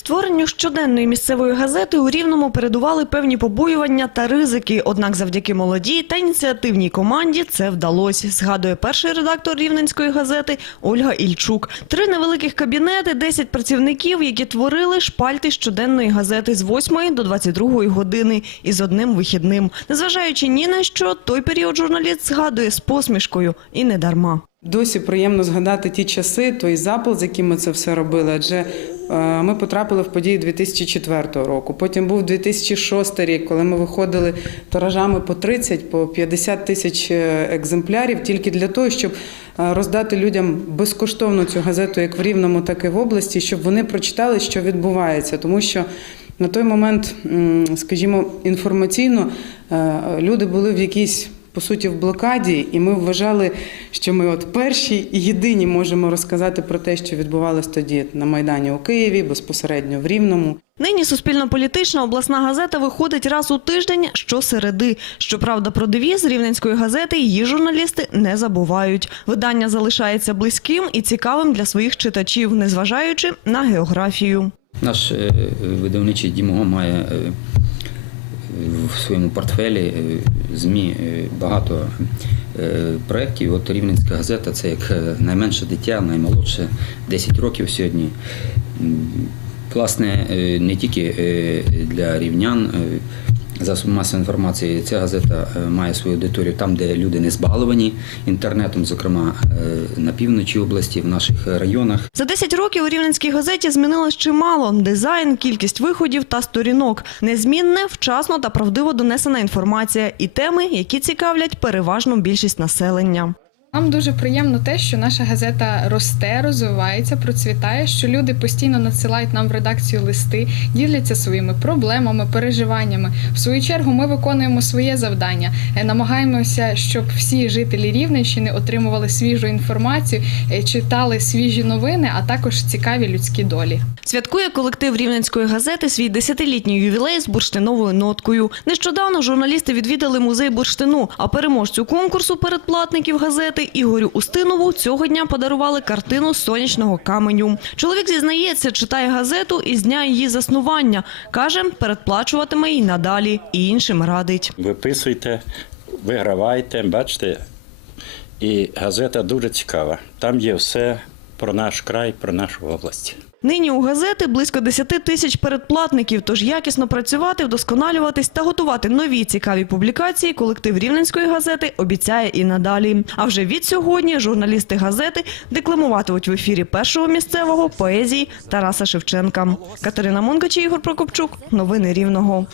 Створенню щоденної місцевої газети у Рівному передували певні побоювання та ризики. Однак завдяки молодій та ініціативній команді це вдалося, згадує перший редактор рівненської газети Ольга Ільчук. Три невеликих кабінети, 10 працівників, які творили шпальти щоденної газети з 8 до 22 години із одним вихідним. Незважаючи ні на що, той період журналіст згадує з посмішкою і не дарма. Досі приємно згадати ті часи, той запал, з яким ми це все робили. Адже ми потрапили в події 2004 року. Потім був 2006 рік, коли ми виходили тиражами по 30, по 50 тисяч е, екземплярів, тільки для того, щоб е, роздати людям безкоштовно цю газету, як в Рівному, так і в області, щоб вони прочитали, що відбувається, тому що. На той момент, скажімо, інформаційно е, люди були в якійсь по суті в блокаді, і ми вважали, що ми от перші і єдині можемо розказати про те, що відбувалось тоді на майдані у Києві, безпосередньо в Рівному. Нині суспільно-політична обласна газета виходить раз у тиждень щосереди. Щоправда, про девіз рівненської газети її журналісти не забувають. Видання залишається близьким і цікавим для своїх читачів, незважаючи на географію. Наш е, видавничий Дімо має е, в своєму портфелі е, ЗМІ е, багато е, проєктів. От Рівненська газета це як найменше дитя, наймолодше 10 років сьогодні. Власне, не тільки для рівнян. Е, Засоб масової інформації ця газета е, має свою аудиторію там, де люди не збаловані інтернетом, зокрема е, на півночі області, в наших районах. За 10 років у рівненській газеті змінилось чимало: дизайн, кількість виходів та сторінок. Незмінне, вчасно та правдиво донесена інформація і теми, які цікавлять переважну більшість населення. Нам дуже приємно те, що наша газета росте, розвивається, процвітає, що люди постійно надсилають нам в редакцію листи, діляться своїми проблемами, переживаннями. В свою чергу ми виконуємо своє завдання, е, намагаємося, щоб всі жителі Рівненщини отримували свіжу інформацію, е, читали свіжі новини, а також цікаві людські долі. Святкує колектив рівненської газети свій десятилітній ювілей з бурштиновою ноткою. Нещодавно журналісти відвідали музей бурштину, а переможцю конкурсу передплатників газети Ігорю Устинову цього дня подарували картину сонячного каменю. Чоловік зізнається, читає газету із дня її заснування. Каже, передплачуватиме й надалі, і іншим радить. Виписуйте, вигравайте, бачите. І газета дуже цікава. Там є все про наш край, про нашу область. Нині у газети близько 10 тисяч передплатників, тож якісно працювати, вдосконалюватись та готувати нові цікаві публікації колектив Рівненської газети обіцяє і надалі. А вже від сьогодні журналісти газети декламуватимуть в ефірі першого місцевого поезії Тараса Шевченка. Катерина Монкачі, Ігор Прокопчук. Новини Рівного.